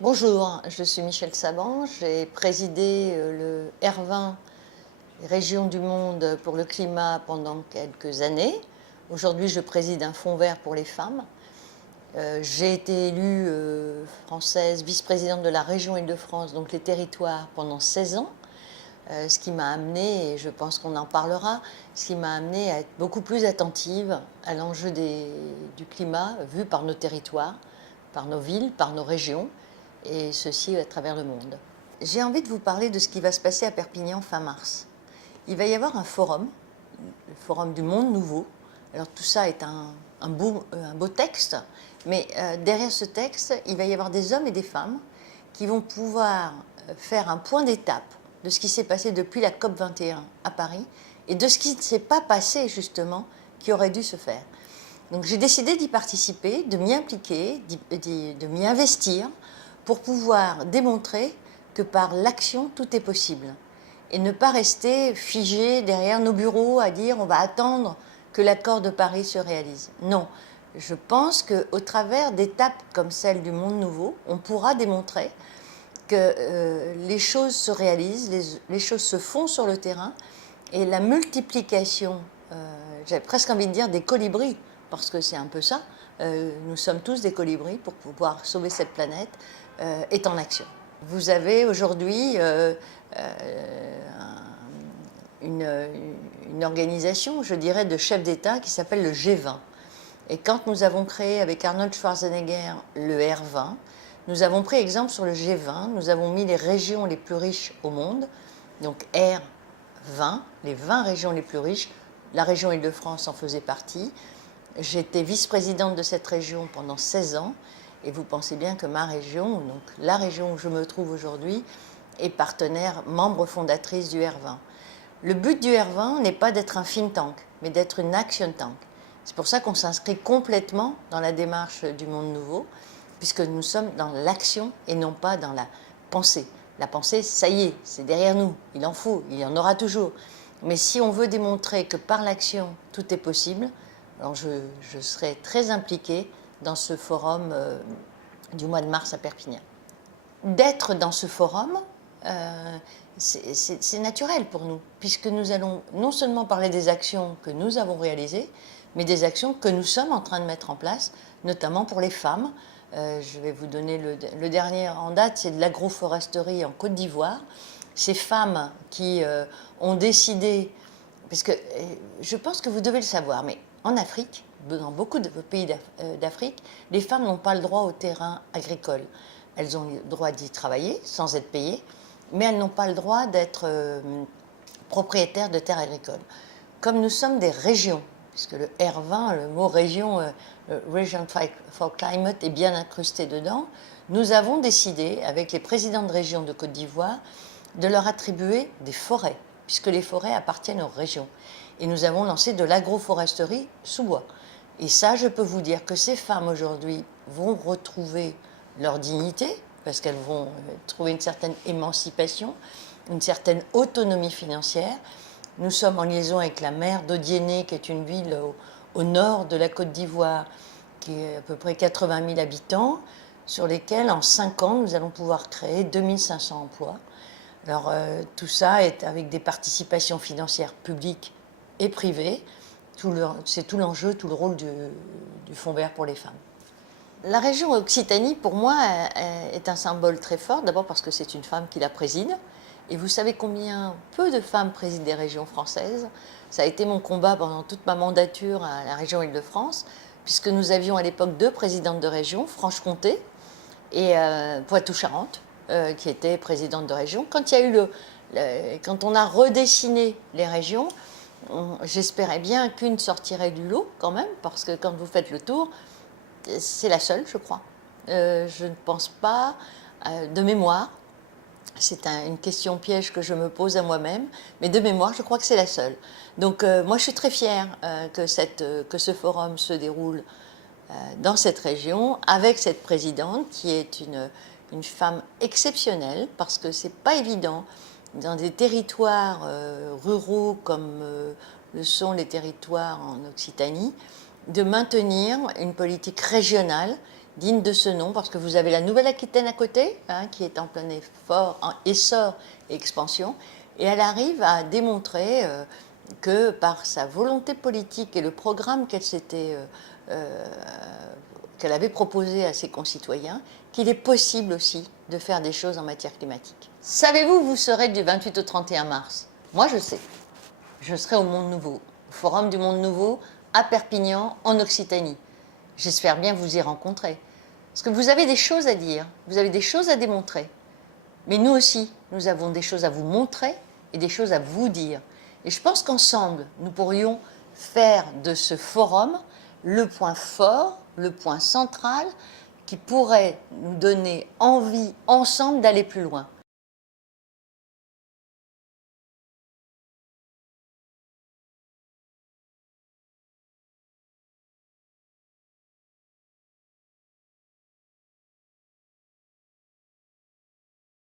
Bonjour, je suis Michèle Saban, j'ai présidé le R20, Région du monde pour le climat, pendant quelques années. Aujourd'hui, je préside un fonds vert pour les femmes. J'ai été élue française, vice-présidente de la région Île-de-France, donc les territoires, pendant 16 ans. Ce qui m'a amenée, et je pense qu'on en parlera, ce qui m'a amenée à être beaucoup plus attentive à l'enjeu du climat vu par nos territoires, par nos villes, par nos régions, et ceci à travers le monde. J'ai envie de vous parler de ce qui va se passer à Perpignan fin mars. Il va y avoir un forum, le forum du monde nouveau. Alors tout ça est un beau texte, mais derrière ce texte, il va y avoir des hommes et des femmes qui vont pouvoir faire un point d'étape de ce qui s'est passé depuis la COP 21 à Paris et de ce qui ne s'est pas passé justement, qui aurait dû se faire. Donc j'ai décidé d'y participer, de m'y impliquer, de m'y investir pour pouvoir démontrer que par l'action, tout est possible. Et ne pas rester figé derrière nos bureaux à dire on va attendre que l'accord de Paris se réalise. Non, je pense qu'au travers d'étapes comme celle du Monde Nouveau, on pourra démontrer que les choses se réalisent, les choses se font sur le terrain, et la multiplication, j'avais presque envie de dire des colibris, parce que c'est un peu ça, nous sommes tous des colibris pour pouvoir sauver cette planète, est en action. Vous avez aujourd'hui une organisation, je dirais, de chefs d'État qui s'appelle le G20. Et quand nous avons créé avec Arnold Schwarzenegger le R20, nous avons pris exemple sur le G20, nous avons mis les régions les plus riches au monde, donc R20, les 20 régions les plus riches, la région Île-de-France en faisait partie. J'étais vice-présidente de cette région pendant 16 ans, et vous pensez bien que ma région, donc la région où je me trouve aujourd'hui, est partenaire, membre fondatrice du R20. Le but du R20 n'est pas d'être un think tank, mais d'être une action tank. C'est pour ça qu'on s'inscrit complètement dans la démarche du Monde Nouveau, puisque nous sommes dans l'action et non pas dans la pensée. La pensée, ça y est, c'est derrière nous, il en faut, il y en aura toujours. Mais si on veut démontrer que par l'action, tout est possible, alors je serai très impliquée dans ce forum du mois de mars à Perpignan. D'être dans ce forum, c'est naturel pour nous, puisque nous allons non seulement parler des actions que nous avons réalisées, mais des actions que nous sommes en train de mettre en place, notamment pour les femmes. Je vais vous donner le dernier en date, c'est de l'agroforesterie en Côte d'Ivoire. Ces femmes qui ont décidé, parce que je pense que vous devez le savoir, mais en Afrique, dans beaucoup de pays d'Afrique, les femmes n'ont pas le droit au terrain agricole. Elles ont le droit d'y travailler sans être payées, mais elles n'ont pas le droit d'être propriétaires de terres agricoles. Comme nous sommes des régions, puisque le R20, le mot région, Region for Climate, est bien incrusté dedans, nous avons décidé, avec les présidents de région de Côte d'Ivoire, de leur attribuer des forêts, puisque les forêts appartiennent aux régions. Et nous avons lancé de l'agroforesterie sous bois. Et ça, je peux vous dire que ces femmes aujourd'hui vont retrouver leur dignité, parce qu'elles vont trouver une certaine émancipation, une certaine autonomie financière. Nous sommes en liaison avec la maire d'Odiéné, qui est une ville au nord de la Côte d'Ivoire, qui est à peu près 80 000 habitants, sur lesquels, en 5 ans, nous allons pouvoir créer 2500 emplois. Alors, tout ça est avec des participations financières publiques et privées. C'est tout l'enjeu, tout le rôle du Fonds vert pour les femmes. La région Occitanie, pour moi, est un symbole très fort, d'abord parce que c'est une femme qui la préside. Et vous savez combien peu de femmes président des régions françaises. Ça a été mon combat pendant toute ma mandature à la région Île-de-France, puisque nous avions à l'époque 2 présidentes de région, Franche-Comté et Poitou-Charentes, qui étaient présidentes de région. Quand il y a eu quand on a redessiné les régions, j'espérais bien qu'une sortirait du lot quand même, parce que quand vous faites le tour, c'est la seule, je crois. Je ne pense pas, de mémoire, c'est une question piège que je me pose à moi-même, mais de mémoire, je crois que c'est la seule. Donc moi, je suis très fière que ce forum se déroule dans cette région, avec cette présidente qui est une femme exceptionnelle, parce que c'est pas évident dans des territoires ruraux comme le sont les territoires en Occitanie, de maintenir une politique régionale, digne de ce nom, parce que vous avez la Nouvelle-Aquitaine à côté, hein, qui est en plein essor et expansion, et elle arrive à démontrer que par sa volonté politique et le programme qu'elle avait proposé à ses concitoyens, qu'il est possible aussi de faire des choses en matière climatique. Savez-vous où vous serez du 28 au 31 mars? Moi, je sais. Je serai au Monde Nouveau, au Forum du Monde Nouveau, à Perpignan, en Occitanie. J'espère bien vous y rencontrer. Parce que vous avez des choses à dire, vous avez des choses à démontrer. Mais nous aussi, nous avons des choses à vous montrer et des choses à vous dire. Et je pense qu'ensemble, nous pourrions faire de ce forum le point fort, le point central qui pourrait nous donner envie ensemble d'aller plus loin.